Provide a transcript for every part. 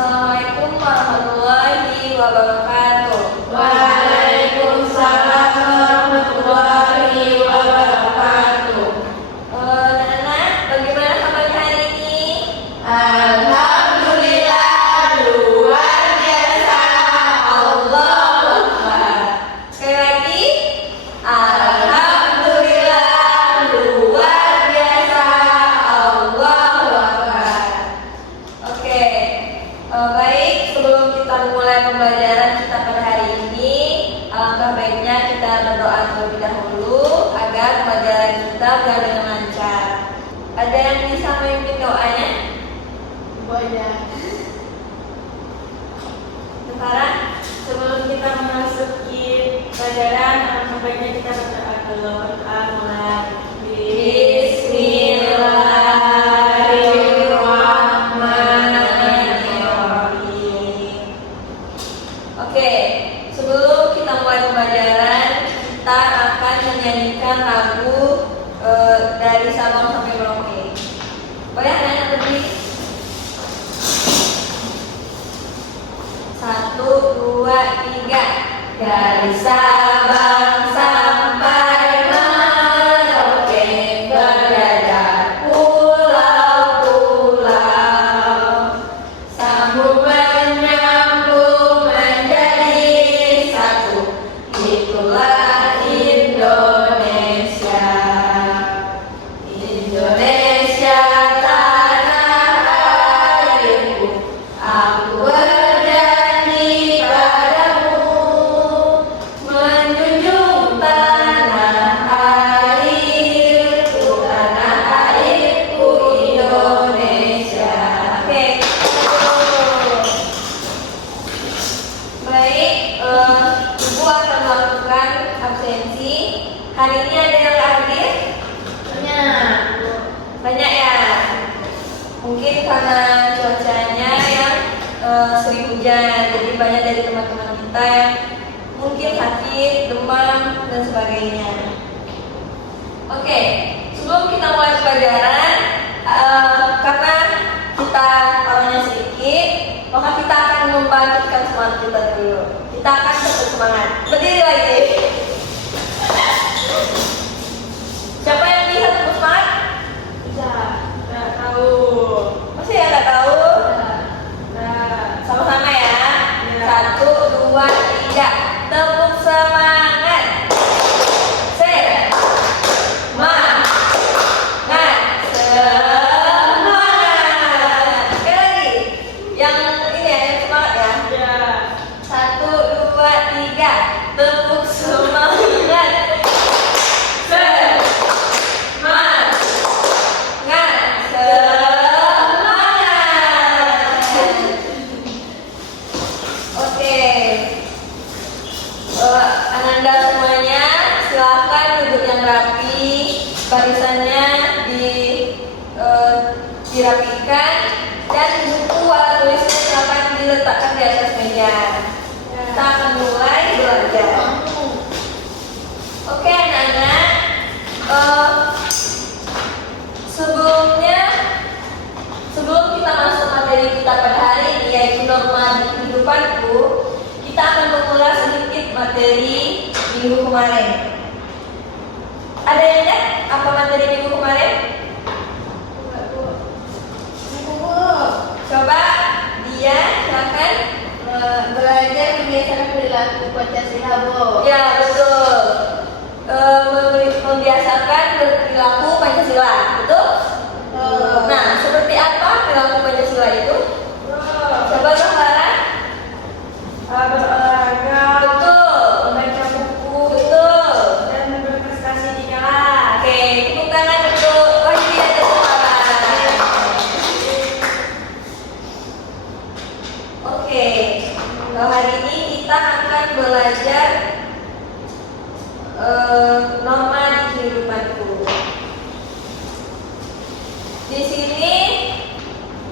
Assalamualaikum warahmatullahi wabarakatuh. Waalaikumsalam warahmatullahi wabarakatuh. Anak-anak, bagaimana kabarnya hari ini? Alhamdulillah, luar biasa. Allahu Akbar. Sekali lagi, Alhamdulillah, luar biasa. Allahu Akbar. Oke, baik. Sebelum kita mulai pembelajaran kita pada hari ini, alangkah baiknya kita berdoa terlebih dahulu agar pembelajaran kita berjalan dengan lancar. Ada yang bisa memimpin doanya? Banyak. Sekarang, sebelum kita memasuki pelajaran, alangkah baiknya kita berdoa dulu. Mulai. Bismillahirrahmanirrahim. Oke, sebelum kita mulai pembelajaran, kita akan menyanyikan lagu dari Sabang sampai Merauke. Boleh anak-anak berdiri? 1, 2, 3. Dari Sabang sampai Merauke, berada pulau-pulau, sambung menyambung menjadi satu, itulah Indonesia. Indonesia tanah airku, aku berjanji padamu, menjunjung tanah airku Indonesia. Oke. Baik, Ibu akan melakukan absensi. Hari ini ada yang nggak hadir? Banyak ya. Mungkin karena cuacanya yang sering hujan, jadi banyak dari teman-teman kita yang mungkin sakit, demam, dan sebagainya. Oke, sebelum kita mulai pelajaran, karena kita orangnya sedikit, maka kita akan membangkitkan semangat kita dulu. Kita akan tetap semangat. Berdiri lagi. Siapa yang bisa tetap semangat? Nggak tahu. Masih ya nggak tahu? Nah, sama-sama ya. 1, 2, 3. Tepuk semangat. Semangat. Semangat. Sekali lagi. Yang ini ya, yang semangat ya. 1, 2, 3. Tepuk semangat. Ananda semuanya silahkan duduk yang rapi, barisannya dirapikan, dan buku alat tulisnya silahkan diletakkan di atas meja. Kita akan mulai belajar. Oke anak-anak, sebelum kita masuk materi kita pada hari ini, yaitu norma di kehidupanku, kita akan mengulas sedikit materi minggu kemarin. Ada yang ingat apa materi minggu kemarin? Coba dia silakan. Belajar membiasakan perilaku Pancasila, Bu. Ya betul. Membiasakan perilaku Pancasila, betul? Nah, seperti apa perilaku Pancasila itu? Coba gambaran. Berolahraga, Betul. membaca buku, Betul. dan berprestasi di kelas. Oke, tepuk tangan untuk Wahyu dan Teguh. Oke, hari ini kita akan belajar norma di kehidupanku. Di sini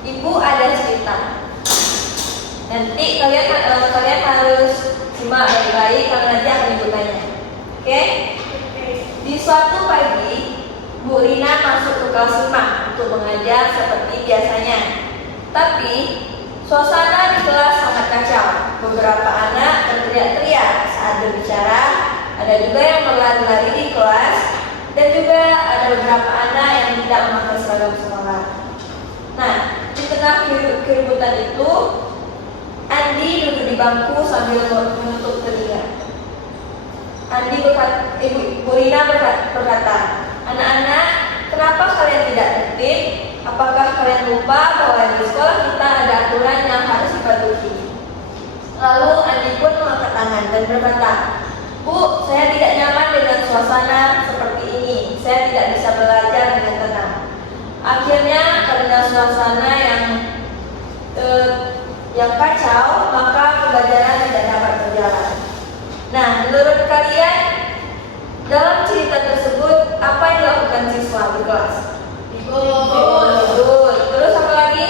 Ibu ada cerita. Nanti kalian harus simak baik-baik karena nanti akan Ibu tanya. Oke? Di suatu pagi, Bu Rina masuk ke kelas 5 untuk mengajar seperti biasanya. Tapi Suasana di kelas sangat kacau. Beberapa anak berteriak-teriak saat berbicara. Ada juga yang berlari-lari di kelas, dan juga ada beberapa anak yang tidak memakai seragam sekolah. Nah, di tengah keributan itu, Andi duduk di bangku sambil menutup telinga. Ibu Rina berkata, "Anak-anak, kenapa kalian tidak tertib? Apakah kalian lupa bahwa di sekolah kita ada aturan yang harus dipatuhi?" Lalu Andi pun mengangkat tangan dan berkata, "Bu, saya tidak nyaman dengan suasana seperti ini. Saya tidak bisa belajar dengan tenang." Akhirnya karena suasana yang kacau, maka pembelajaran tidak dapat berjalan. Nah, menurut kalian, dalam cerita tersebut apa yang dilakukan siswa di kelas? Tidur. Terus apa lagi?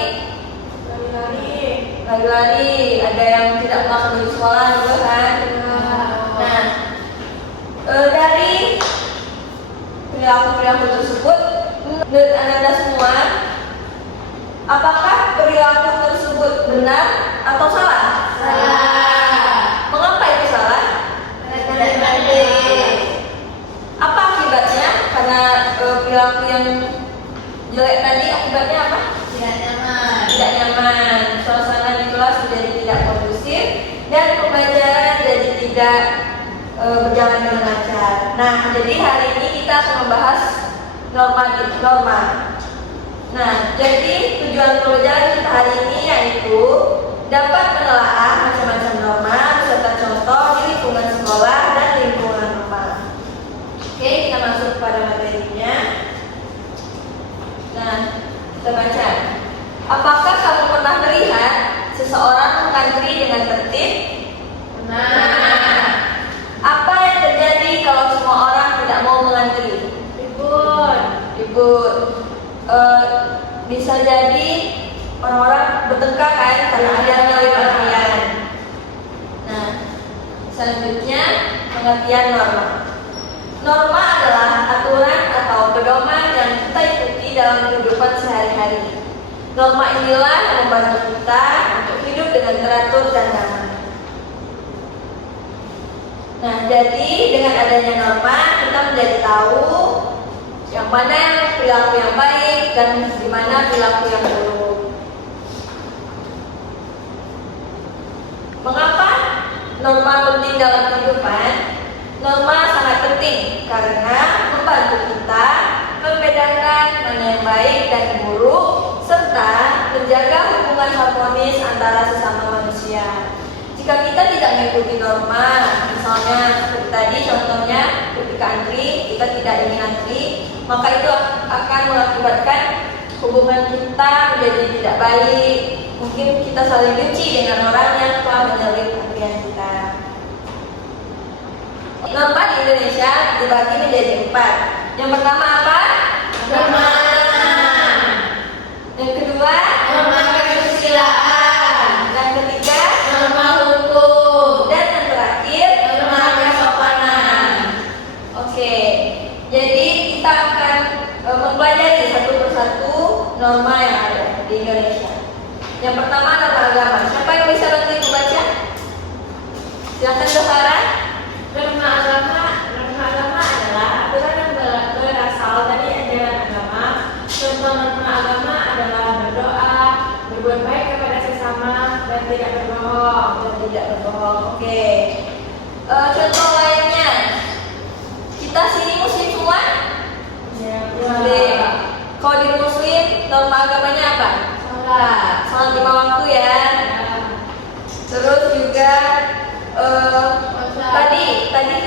Lari-lari. Ada yang tidak melakukan di sekolah juga kan? Nah, dari perilaku-perilaku tersebut, menurut Anda semua, apakah perilaku tersebut benar atau salah? Mengapa itu salah? Apa akibatnya? Karena perilaku yang jelek tadi, akibatnya apa? Tidak nyaman. Suasana di kelas menjadi tidak kondusif dan pembelajaran jadi tidak berjalan dengan lancar. Nah, jadi hari ini kita akan membahas norma. Nah, jadi tujuan pembelajaran kita hari ini yaitu dapat menelaah macam-macam norma beserta contoh di lingkungan sekolah dan lingkungan rumah. Oke, kita masuk pada materinya. Nah, kita baca. Apakah kamu pernah melihat seseorang mengantri dengan tertib? Nah, apa yang terjadi kalau semua orang tidak mau mengantri? Ribut. Bisa jadi orang-orang bertengkar kan karena ada yang nyalip antrian. Nah, selanjutnya pengertian norma. Norma adalah aturan atau pedoman yang kita ikuti dalam kehidupan sehari-hari. Norma inilah yang membantu kita untuk hidup dengan teratur dan damai. Nah, jadi dengan adanya norma kita menjadi tahu yang mana perilaku yang baik dan di mana perilaku yang buruk. Mengapa norma penting dalam kehidupan? Norma sangat penting karena membantu kita membedakan mana yang baik dan buruk serta menjaga hubungan harmonis antara sesama manusia. Jika kita tidak mengikuti norma, misalnya seperti tadi contohnya ketika antri, kita tidak ingin antri, maka itu akan mengakibatkan hubungan kita menjadi tidak baik. Mungkin kita saling benci dengan orang yang telah menyalip antrian kita. Norma di Indonesia dibagi menjadi 4. Yang pertama apa? Norma. Yang kedua, Norma kesusilaan. yang ketiga, Norma hukum. dan yang terakhir, Norma kesopanan. Oke, jadi kita akan mempelajari satu persatu norma yang ada di Indonesia. Yang pertama norma agama. Siapa yang bisa bantu ibu baca? Silakan Dovara. Norma agama adalah aturan yang berasal dari ajaran agama. Contoh norma agama adalah berdoa, berbuat baik kepada sesama, dan tidak berbohong. Oke. Contoh lainnya, kita sini muslim semua? Muslim. Kalau di muslim, norma agamanya apa? Salat 5 waktu ya. Terus juga tadi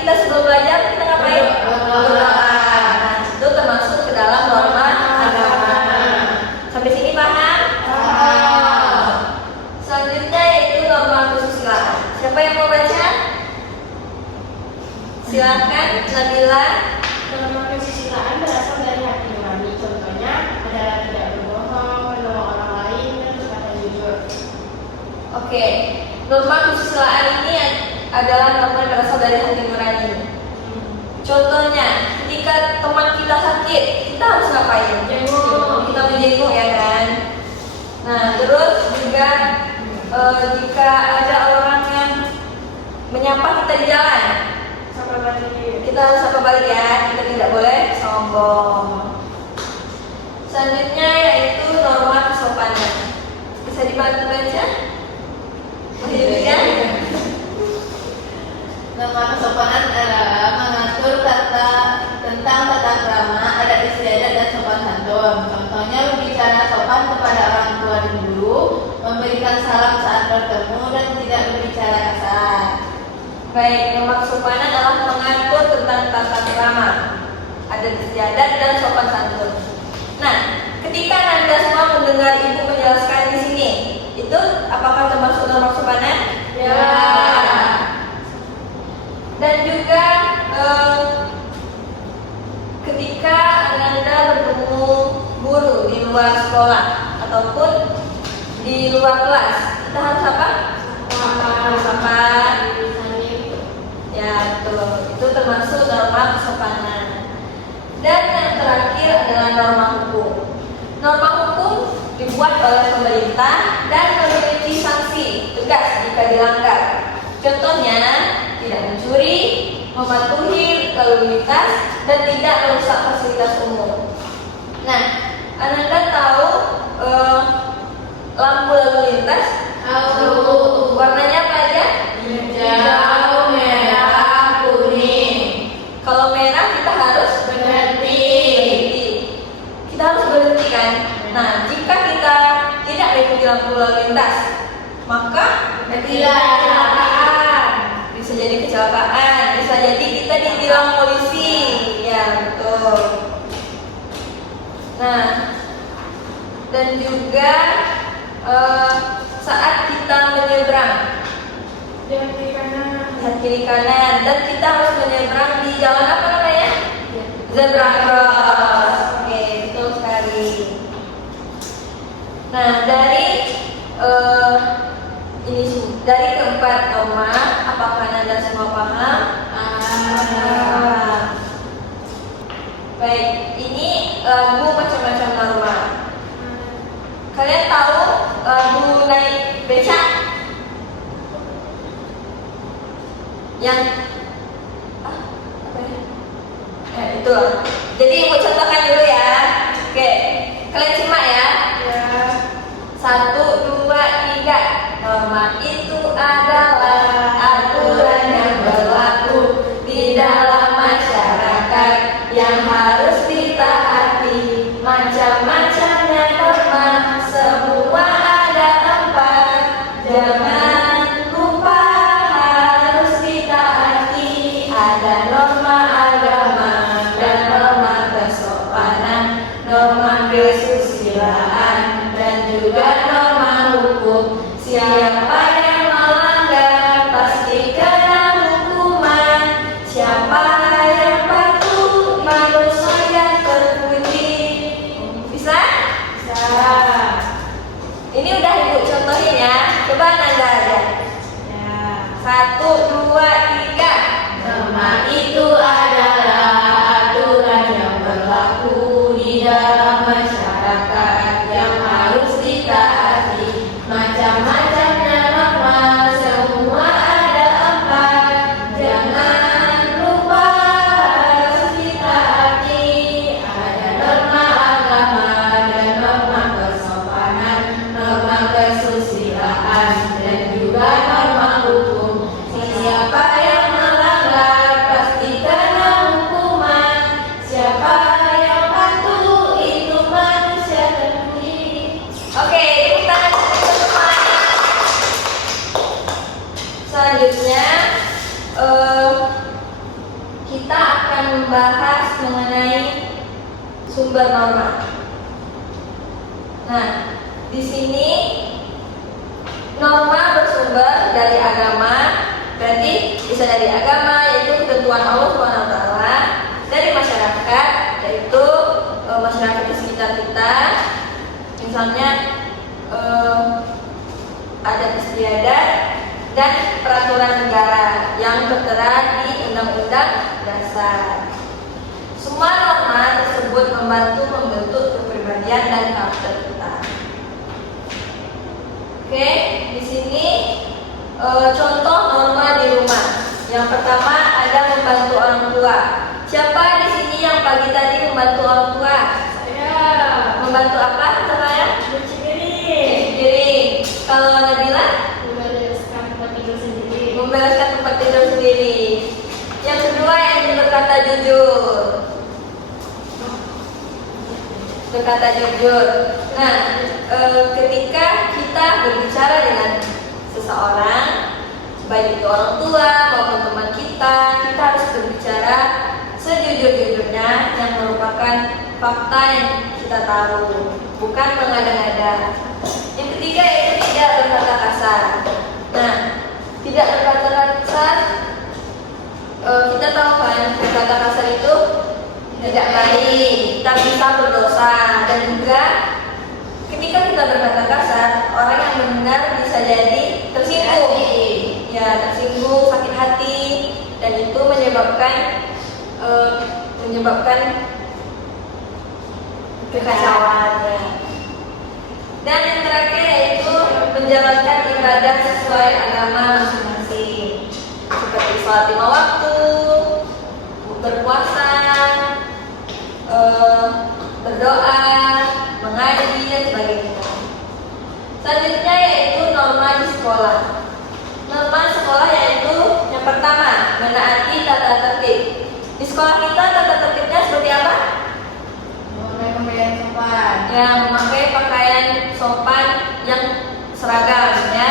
kita sebelum belajar kita ngapain? Berdoa. Nah, itu termasuk ke dalam norma agama. Sampai sini paham? Selanjutnya yaitu norma kesusilaan. Siapa yang mau baca? Silakan Nabila. Norma kesusilaan berasal dari hati nurani. Contohnya adalah tidak berbohong, menolong orang lain, dan berkata jujur. Oke, norma kesusilaan ini adalah norma yang berasal dari hati nurani. Contohnya, ketika teman kita sakit, kita harus ngapain? Jenguk. Kita menjenguk ya kan. Nah, terus juga harus sapa balik ya, kita tidak boleh sombong. Selanjutnya yaitu norma kesopanan. Bisa dibantu baca? Ya? Norma kesopanan adalah mengatur tentang tata krama, adat istiadat dan sopan santun. Contohnya berbicara sopan kepada orang tua dan guru, memberikan salam saat bertemu dan tidak berbicara kasar. Baik, norma kesopanan adalah mengatur tentang tata krama, adat istiadat dan sopan santun. Nah, ketika Anda semua mendengar Ibu menjelaskan di sini, itu apakah termasuk norma kesopanan? Ya. Dan juga ketika Anda bertemu guru di luar sekolah ataupun di luar kelas, kita harus apa? Harus apa? Ya, betul. Itu termasuk norma kesopanan. Dan yang terakhir adalah norma hukum. Norma hukum dibuat oleh pemerintah dan memiliki sanksi tegas jika dilanggar. Contohnya, tidak mencuri, mematuhi lalu lintas, dan tidak merusak fasilitas umum. Nah, Anda tahu lampu lalu lintas? Tahu. Warnanya apa aja? Hijau, merah, kuning. Kalau merah kita harus Berhenti. Kita harus berhenti kan? Nah, jika kita tidak mengikuti lampu lalu lintas, maka Kecelakaan. bisa jadi kecelakaan, bisa jadi kita ditilang polisi. Ya, betul. Nah, dan juga saat kita menyeberang, Dan di kanan. lihat kiri kanan, dan kita harus menyeberang di jalan apa namanya? Zebra cross. Oke, betul sekali. Nah, dari dari keempat norma, apakah Anda semua paham? Baik, ini lagu macam-macam norma. Kalian tahu lagu naik becak? Yang apa ya? Itu. Jadi Ibu contohkan dulu ya. Oke, kalian simak ya. Ya. 1, 2, 3. Norma itu adalah aturan yang berlaku di dalam masyarakat yang harus ditaati. Macam-macamnya norma, semua ada 4. Jangan lupa harus ditaati. Ada norma agama dan norma kesopanan, norma kesusilaan, dan juga norma hukum. Siapa yang melanggar pasti kena hukuman. Siapa yang patuh manusia yang terpuji. Bisa? Bisa. Ini udah Ibu contohin ya. Coba Anda aja. Ya. 1, 2, 3. Norma itu adalah aturan yang berlaku di dalam masyarakat yang harus ditaati. Macam-macamnya norma, semua ada 4. Jangan lupa harus ditaati. Ada norma agama dan norma kesopanan, norma kesusilaan, dan juga norma hukum. Siapa yang melanggar pasti kena hukuman. Siapa yang patuh itu manusia terpuji. Oke, tepuk tangan untuk semuanya. Selanjutnya kita akan membahas mengenai sumber norma. Nah, di sini norma bersumber dari agama, berarti bisa dari agama yaitu ketentuan Allah SWT, dari masyarakat yaitu masyarakat di sekitar kita, misalnya adat istiadat dan peraturan negara yang tertera di Undang-Undang Dasar. Semua norma tersebut membantu membentuk kepribadian dan karakter kita. Oke, di sini contoh norma di rumah, Yang pertama ada membantu orang tua. Siapa di sini yang pagi tadi membantu orang tua? Saya Membantu apa namanya? cuci piring. Piring. Kalau Nabila? Membereskan tempat tidur sendiri. Membereskan tempat tidur sendiri. Yang kedua yang berkata jujur. Berkata jujur. Nah, ketika kita berbicara dengan seseorang, baik itu orang tua maupun teman kita harus berbicara sejujur-jujurnya yang merupakan fakta yang kita tahu, bukan mengada-ngada. Yang ketiga yaitu tidak berkata kasar. Nah, tidak berkata kasar, kita tahu kan berkata kasar itu tidak baik, kita bisa berdosa, dan juga ketika kita berkata kasar, orang yang mendengar bisa jadi tersinggung, ya tersinggung, sakit hati, dan itu menyebabkan kekacauan. Ya. Dan yang terakhir yaitu menjalankan ibadah sesuai agama masing-masing, seperti sholat 5 waktu, berpuasa, berdoa, mengaji, dan sebagainya. Selanjutnya yaitu norma di sekolah. Norma sekolah yaitu yang pertama, menaati tata tertib. Di sekolah kita tata tertibnya seperti apa? Memakai pakaian sopan. Ya, memakai pakaian sopan yang seragam ya.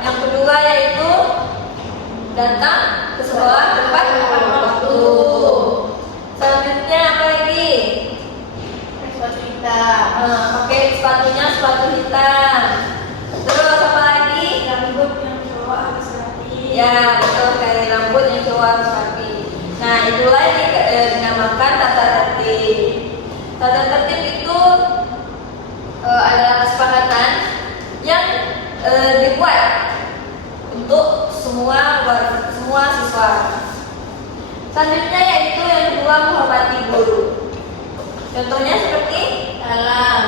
Yang kedua yaitu datang ke sekolah tepat waktu. Selanjutnya apa lagi? Sepatu hitam. Pakai sepatunya sepatu hitam. Terus apa lagi? Rambut yang cowok harus rapi. Ya betul sekali, rambut yang cowok harus rapi. Nah itulah yang dinamakan tata tertib. Tata tertib itu adalah kesepakatan yang dibuat untuk semua siswa. Selanjutnya yaitu yang kedua menghormati guru. Contohnya seperti Salam.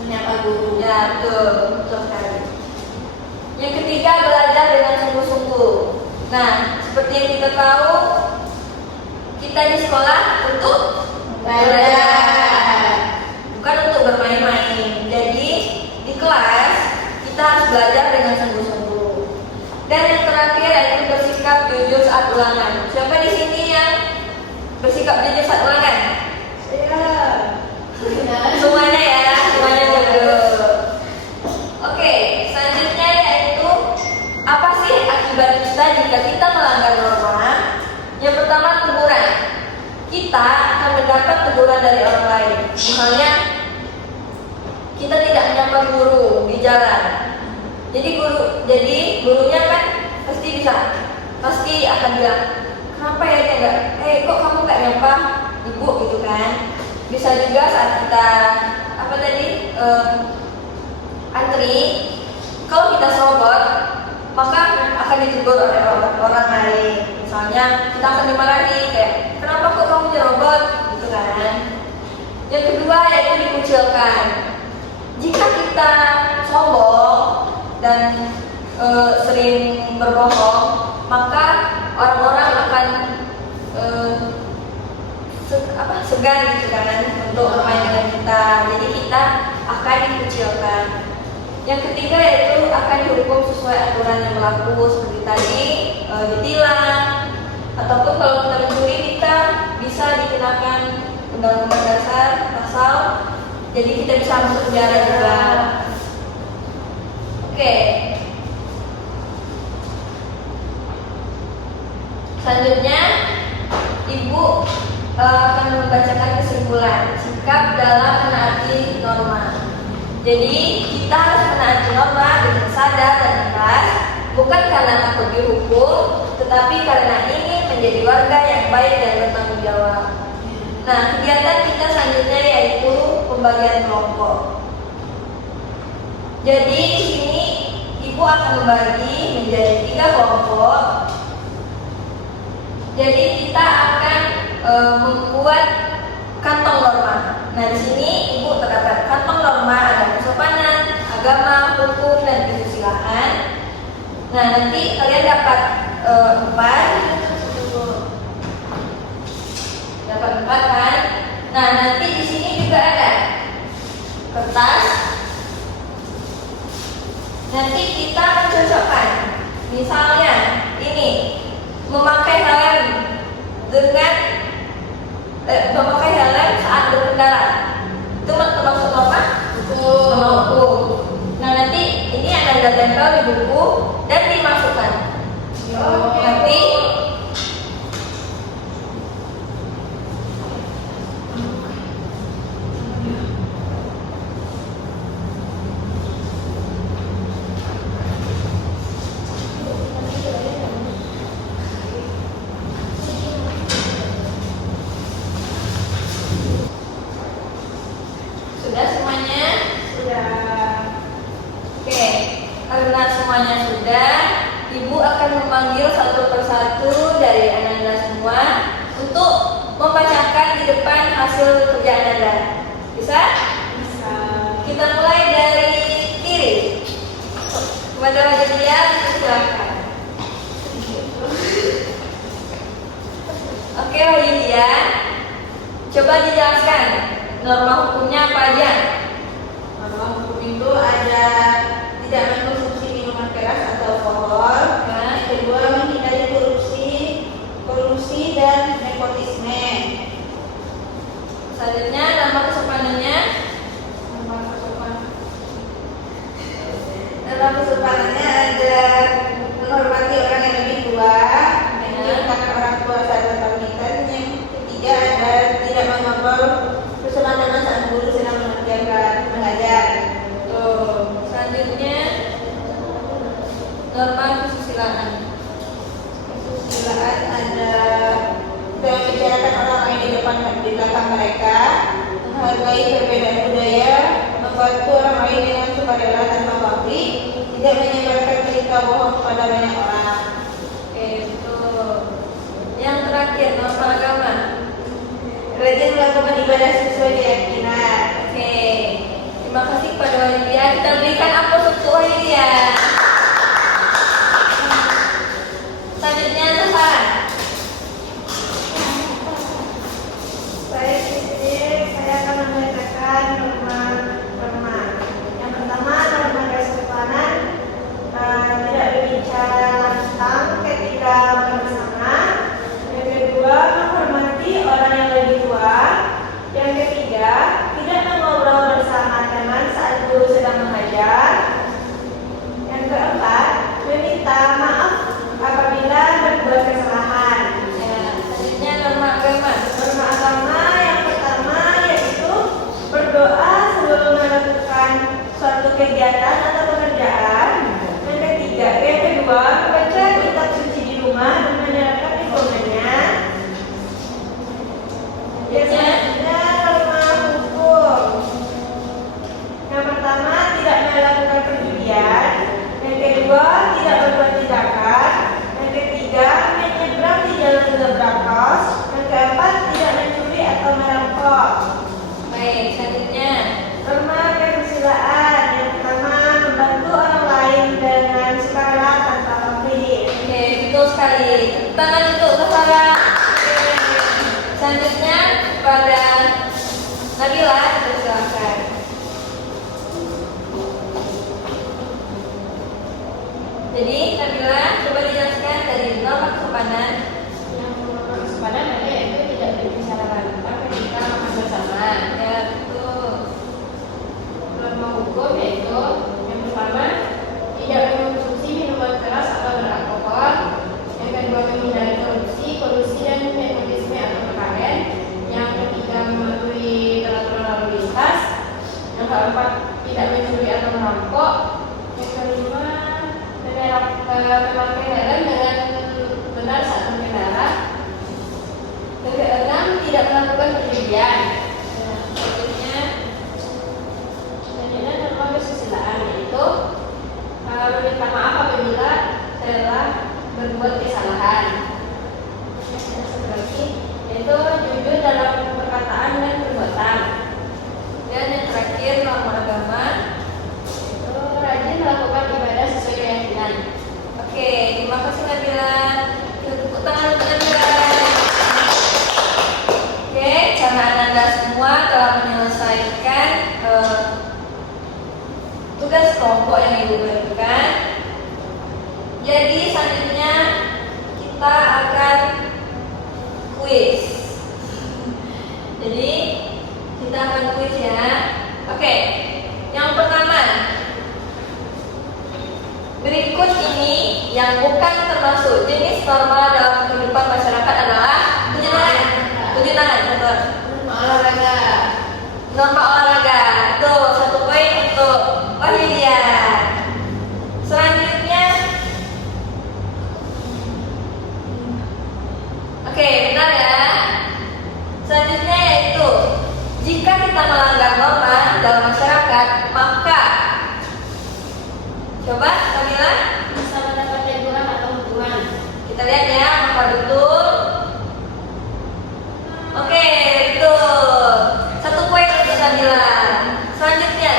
Menyapa guru. ya betul sekali. Yang ketiga belajar dengan sungguh-sungguh. Nah seperti yang kita tahu, kita di sekolah untuk belajar, bukan untuk bermain-main. Jadi di kelas kita harus belajar dengan sungguh-sungguh. Dan yang terakhir yaitu bersikap jujur saat ulangan. Siapa di sini yang bersikap jujur saat ulangan? Semuanya ya, semuanya jujur. Oke, selanjutnya yaitu apa sih akibat kita jika kita melanggar norma? Yang pertama teguran. Kita akan mendapat teguran dari orang lain. Misalnya kita tidak menyapa guru di jalan. Jadi gurunya kan pasti akan bilang, kenapa ya dia enggak? Kok kamu nggak nyapa ibu gitu kan? Bisa juga saat kita antri, kalau kita serobot maka akan ditegur oleh orang lain. Misalnya kita akan dimarahi kayak, kenapa kok kamu nyerobot gitu kan? Yang kedua yaitu dikucilkan. Jika kita sombong dan sering berbohong, maka orang-orang akan segan gitu kan untuk bermain dengan kita. Jadi kita akan dikucilkan. Yang ketiga yaitu akan dihukum sesuai aturan yang berlaku, seperti tadi ditilang, ataupun kalau kita mencuri kita bisa dikenakan undang-undang dasar pasal, jadi kita bisa masuk penjara juga. Oke. Selanjutnya Ibu akan membacakan kesimpulan sikap dalam menaati norma. Jadi kita harus menaati norma dengan sadar dan ikhlas, bukan karena takut dihukum, tetapi karena ingin menjadi warga yang baik dan bertanggung jawab. Nah, kegiatan kita selanjutnya yaitu pembagian kelompok. Jadi di sini Ibu akan membagi menjadi 3 kelompok. Jadi kita akan membuat kantong norma. Nah di sini Ibu terdapat kantong norma, ada kesopanan, agama, hukum, dan kesusilaan. Nah nanti kalian dapat 4. Dapat 4 kan? Nah, nanti di sini juga ada kertas. Nanti kita mencocokkan. Misalnya ini memakai helm dengan memakai helm saat berkendara. Itu termasuk norma? Norma hukum. Nah, nanti ini akan ditempel di buku dan dimasukkan. Nanti sudah semuanya? Sudah. Oke, karena semuanya sudah, Ibu akan memanggil satu persatu dari Anda semua untuk membacakan di depan hasil kerjaan Anda. Bisa? Bisa. Kita mulai dari kiri. Kepada wajah dia, silakan. Oke, wajah dia. Coba dijelaskan norma hukumnya apa aja? Norma hukum itu ada tidak mengkonsumsi minuman keras atau alkohol. Yang kedua, menghindari korupsi dan nepotisme. Selanjutnya, nama kesopanannya. Dalam kesopanannya ada menghormati orang yang lebih tua, menyertakan orang tua saat berpamitan. Yang ketiga ada tidak mengobrol keselamatan saat guru sedang mengajar. Tuh. Selanjutnya, norma kesusilaan. Kesusilaan ada tidak membicarakan orang lain di belakang mereka, menghargai perbedaan budaya, membantu orang lain dengan sukarela tanpa pamrih, tidak menyebarkan berita bohong kepada banyak orang. Oke, betul. Yang terakhir, norma agama. Rajin melakukan ibadah sesuai keyakinan. Oke, terima kasih kepada Walidia. Kita berikan aplaus untuk Walidia. Selanjutnya, sasaran. Saya di sini saya akan membacakan norma. Yang pertama, norma kesopanan tidak berbicara lantang ketika bersama. Yang kedua, menghormati orang yang lebih tua. Yang ketiga, tidak mengobrol bersama teman saat guru sedang mengajar. Yang keempat, meminta maaf apabila berbuat kesalahan. Ya, selanjutnya norma agama. Norma agama yang pertama yaitu berdoa sebelum melakukan suatu kegiatan atau pekerjaan. Yang kedua, membaca kitab suci di rumah dan menyalakan lingkungannya. Yang selanjutnya norma hukum. Yang pertama, tidak melakukan perjudian. Yang kedua, tidak berbuat tindakan. Yang ketiga, menyeberang di jalan zebra cross. Yang keempat, tidak mencuri atau merampok. Baik, selanjutnya. Norma kesusilaan. Yang pertama, membantu orang lain dengan sukarela tanpa pamrih. Oke, betul sekali. Tangan untuk sasaran. Selanjutnya kepada Nabila, silakan. Jadi Nabila, coba dijelaskan dari norma kesopanan. Yang norma kesopanan ada yaitu tidak berbicara lantang ketika makan bersama. Ya, betul. Norma hukum yaitu yang pertama, tidak mengkonsumsi minuman keras atau beralkohol. Yang kedua, menghindari korupsi dan nepotisme atau perkara. Yang ketiga, mematuhi peraturan lalu lintas. Yang keempat, tidak mencuri atau merampok. Yang kelima, memakai helm dengan benar saat berkendara. Yang keenam, tidak melakukan perjudian. Selanjutnya norma kesusilaan yaitu meminta maaf apabila telah berbuat kesalahan. Yang satu lagi yaitu jujur dalam perkataan dan perbuatan. Dan yang terakhir norma agama. Itu rajin melakukan ibadah sesuai keyakinan. Oke, Oke, terima kasih Nabila. Kita tepuk tangan untuk Nabila. Oke, karena Anda semua telah menyelesaikan tugas kelompok yang Ibu berikan. Jadi selanjutnya kita akan kuis. Jadi kita akan kuis ya. Oke, yang pertama, berikut ini yang bukan termasuk jenis norma dalam kehidupan masyarakat adalah tunjuk tangan, betul. Olahraga. Norma olahraga, tuh 1 poin untuk Wahidya. Selanjutnya, oke, benar ya. Selanjutnya yaitu jika kita melanggar norma dalam masyarakat, maka coba Kamila Bisa mendapat teguran atau hukuman. kita lihat ya, apa betul? Oke, betul. 1 poin untuk Kamila. Selanjutnya,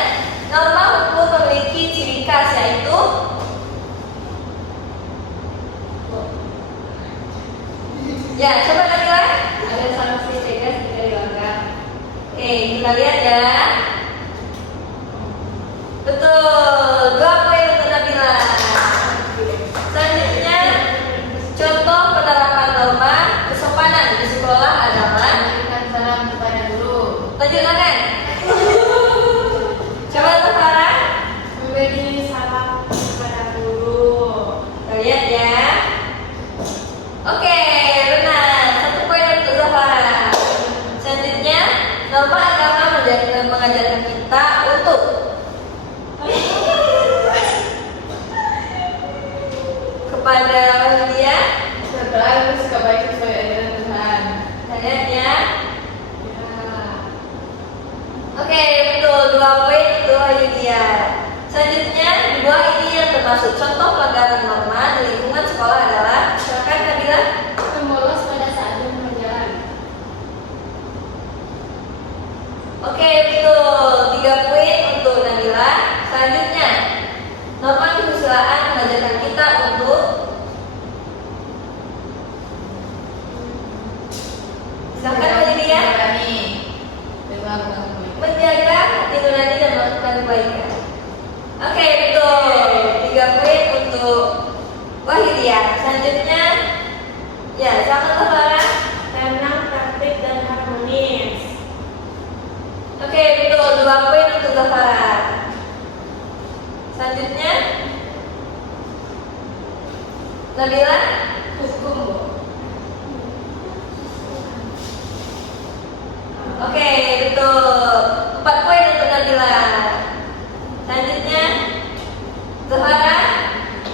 norma hukum memiliki ciri khas yaitu ya, coba Kamila. Ada sanksi tegas jika dilanggar. Oke, kita lihat ya. Betul, 2 poin untuk Nabila. Selanjutnya, contoh penerapan norma kesopanan di sekolah adalah Memberikan salam kepada guru. tunjuk tangan. Coba Zahara, Memberi salam kepada guru. kita lihat ya. Oke, benar. 1 poin untuk Zahara. Selanjutnya, norma agama mengajarkan kita untuk kepada dia. Berdoa bersikap baik sesuai ajaran Tuhan. Kita lihat ya. Ya. Oke, betul. 2 poin untuk Wahidya. Selanjutnya, 2 ini yang termasuk contoh pelanggaran norma di lingkungan sekolah adalah, silakan Nabila. Membolos pada saat jam pelajaran. Oke, betul. 3 poin untuk Nabila. Selanjutnya, norma kesusilaan mengajarkan kita untuk silakan Wahidya. Berani. Dengan mengakui. Menjaga hati nurani dan melakukan kebaikan. Oke, betul. 3 poin untuk Wahidya. Selanjutnya, ya, silakan Zahara. Tenang, tertib, dan harmonis. Oke, betul. 2 poin untuk Zahara. Selanjutnya, Nabila. Hukum. Oke, betul. 4 poin untuk Nabila. Selanjutnya, Zahara.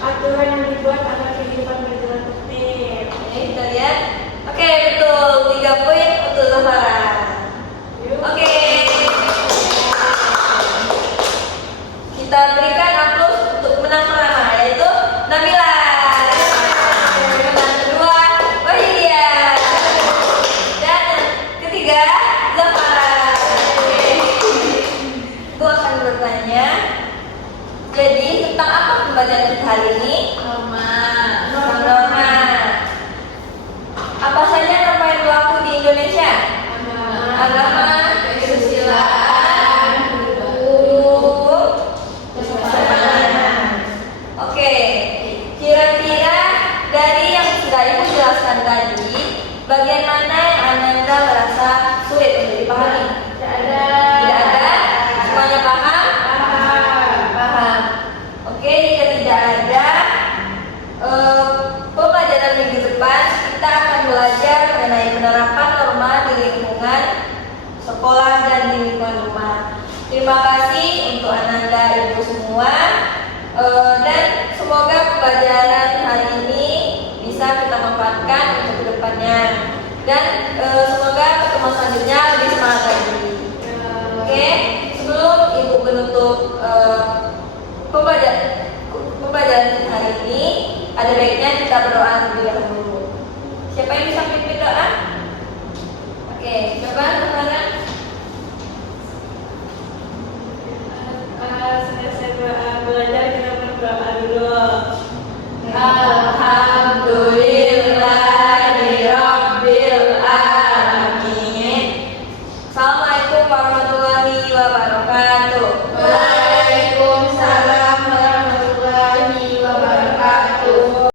Aturan yang dibuat agar kehidupan berjalan tertib. Oke, kita lihat. Oke, betul. 3 poin untuk Zahara. Yuk. Oke. Kita berikan aplaus untuk pemenang pertama, yaitu Nabila. Pemenang kedua, Wahidya. Dan yang ketiga, Zahara. Aku akan bertanya, jadi tentang apa pembacaan kita hari ini? Norma. Tentang norma. Apa saja norma yang berlaku di Indonesia? Agama, kesusilaan, hukum, kesopanan. Oke, kira-kira dari yang sudah Ibu jelaskan tadi, bagian mana yang Ananda merasa sulit untuk dipahami? Tidak ada. Tidak ada? Semuanya paham? Paham. Oke, jika tidak ada, pembelajaran minggu depan kita akan belajar mengenai penerapan norma di lingkungan sekolah dan di lingkungan rumah. Terima kasih untuk Ananda Ibu semua. Dan semoga pembelajaran hari ini bisa kita manfaatkan untuk kedepannya. Dan semoga pertemuan selanjutnya lebih semangat lagi. Oke, sebelum Ibu menutup pembelajaran hari ini, ada baiknya kita berdoa terlebih dahulu. Siapa yang bisa pimpin doa? Oke, coba sekarang. Selesai belajar kita berdoa dulu. Alhamdulillah.